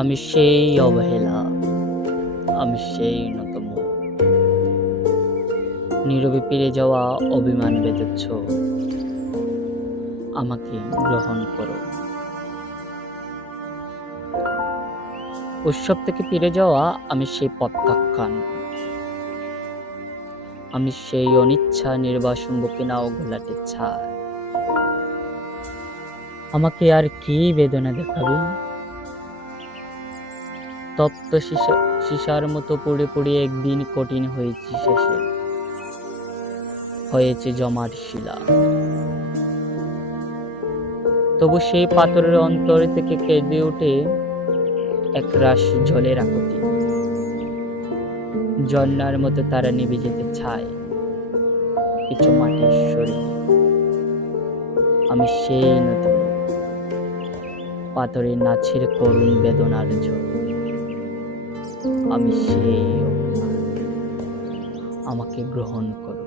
আমি সেই অবহেলা, আমি সেই নতম নীরবে ফিরে যাওয়া অভিমান বেঁধেছ, আমাকে গ্রহণ করো। উৎসব থেকে ফিরে যাওয়া আমি সেই প্রত্যাখ্যান, আমি সেই অনিচ্ছা নির্বাসন বুকে নাও গোলাটে ছায়। আমাকে আর কি বেদনা দেখাবে? তপ্ত সীসার মতো পড়ে পড়ে একদিন কঠিন হয়েছে, শেষে হয়েছে জমাট শিলা। তবু সেই পাথরের অন্তর থেকে কেঁদে ওঠে একরাশ জলের আকুতি। ঝর্ণার মতো তারা নিভে যেতে চায় কিছু মাটির শরীরে। আমি সেই নতুন পাথরের নাচের করুণ বেদনার ঝড়, আমি সেই অভিমান, আমাকে গ্রহণ করো।